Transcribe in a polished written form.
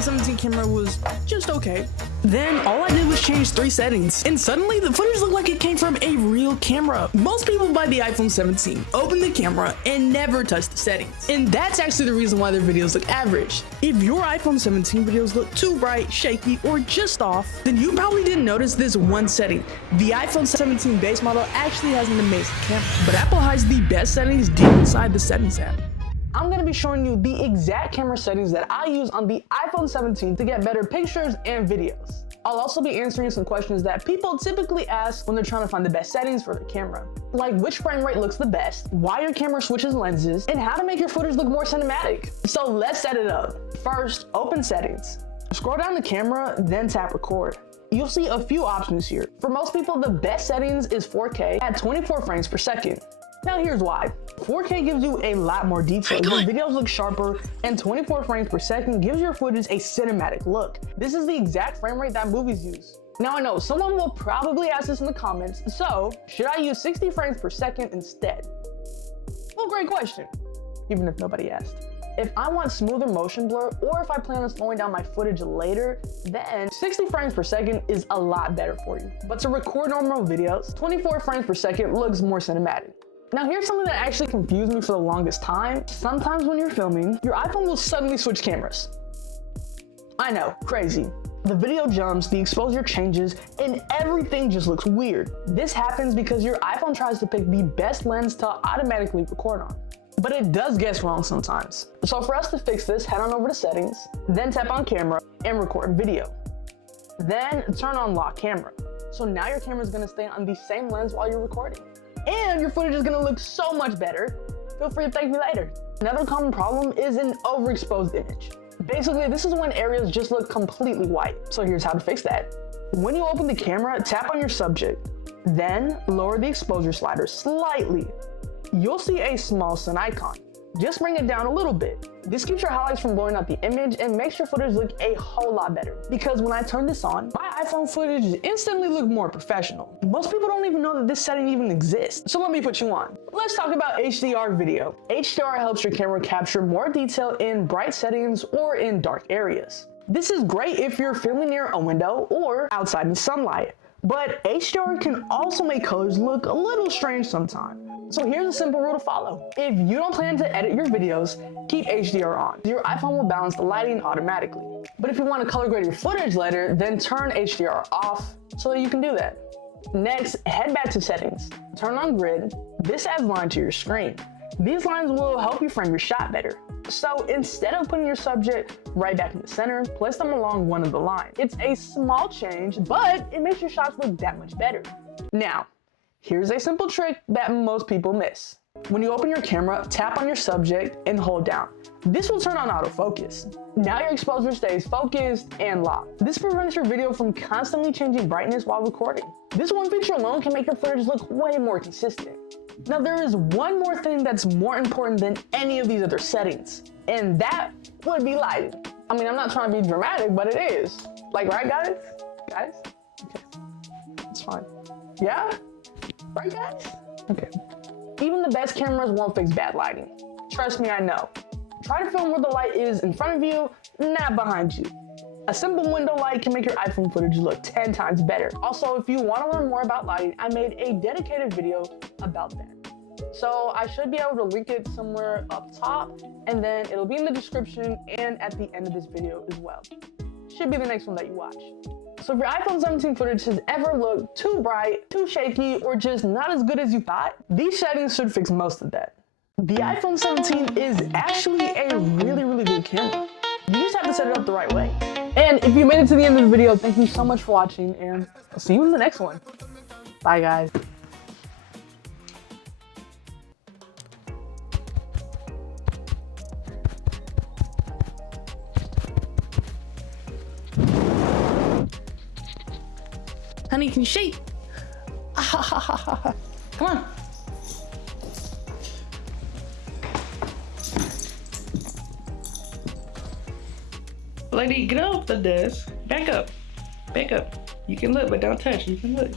iPhone 17 camera was just okay. Then all I did was change 3 settings, and suddenly the footage looked like it came from a real camera. Most people buy the iPhone 17, open the camera, and never touch the settings. And that's actually the reason why their videos look average. If your iPhone 17 videos look too bright, shaky, or just off, then you probably didn't notice this one setting. The iPhone 17 base model actually has an amazing camera, but Apple hides the best settings deep inside the settings app. I'm going to be showing you the exact camera settings that I use on the iPhone 17 to get better pictures and videos. I'll also be answering some questions that people typically ask when they're trying to find the best settings for their camera. Like which frame rate looks the best, why your camera switches lenses, and how to make your footage look more cinematic. So let's set it up. First, open settings. Scroll down the camera, then tap record. You'll see a few options here. For most people, the best settings is 4K at 24 frames per second. Now here's why. 4K gives you a lot more detail, your videos look sharper, and 24 frames per second gives your footage a cinematic look. This is the exact frame rate that movies use. Now I know someone will probably ask this in the comments, so should I use 60 frames per second instead? Well, great question, even if nobody asked. If I want smoother motion blur, or if I plan on slowing down my footage later, then 60 frames per second is a lot better for you. But to record normal videos, 24 frames per second looks more cinematic. Now here's something that actually confused me for the longest time. Sometimes when you're filming, your iPhone will suddenly switch cameras. I know, crazy. The video jumps, the exposure changes, and everything just looks weird. This happens because your iPhone tries to pick the best lens to automatically record on. But it does guess wrong sometimes. So for us to fix this, head on over to settings, then tap on camera and record video. Then turn on lock camera. So now your camera is gonna stay on the same lens while you're recording. And your footage is gonna look so much better. Feel free to thank me later. Another common problem is an overexposed image. Basically, this is when areas just look completely white. So here's how to fix that. When you open the camera, tap on your subject, then lower the exposure slider slightly. You'll see a small sun icon. Just bring it down a little bit. This keeps your highlights from blowing out the image and makes your footage look a whole lot better. Because when I turn this on, my iPhone footage instantly look more professional. Most people don't even know that this setting even exists. So let me put you on. Let's talk about HDR video. HDR helps your camera capture more detail in bright settings or in dark areas. This is great if you're filming near a window or outside in sunlight. But HDR can also make colors look a little strange sometimes. So here's a simple rule to follow. If you don't plan to edit your videos, keep HDR on. Your iPhone will balance the lighting automatically. But if you want to color grade your footage later, then turn HDR off so that you can do that. Next, head back to settings. Turn on grid. This adds line to your screen. These lines will help you frame your shot better. So instead of putting your subject right back in the center, place them along one of the lines. It's a small change, but it makes your shots look that much better. Now, here's a simple trick that most people miss. When you open your camera, tap on your subject and hold down. This will turn on autofocus. Now your exposure stays focused and locked. This prevents your video from constantly changing brightness while recording. This one feature alone can make your footage look way more consistent. Now there is one more thing that's more important than any of these other settings, and that would be lighting. I mean, I'm not trying to be dramatic, but it is. Like, right guys? Guys? Okay, it's fine. Yeah? Right guys? Okay. Even the best cameras won't fix bad lighting. Trust me, I know. Try to film where the light is in front of you, not behind you. A simple window light can make your iPhone footage look 10 times better. Also, if you want to learn more about lighting, I made a dedicated video about that. So I should be able to link it somewhere up top, and then it'll be in the description and at the end of this video as well. Should be the next one that you watch. So if your iPhone 17 footage has ever looked too bright, too shaky, or just not as good as you thought, these settings should fix most of that. The iPhone 17 is actually a really good camera. You just have to set it up the right way. And if you made it to the end of the video, thank you so much for watching, and I'll see you in the next one. Bye guys. Honey, can you shake? Come on. Lady, get off the desk. Back up. Back up. You can look, but don't touch. You can look.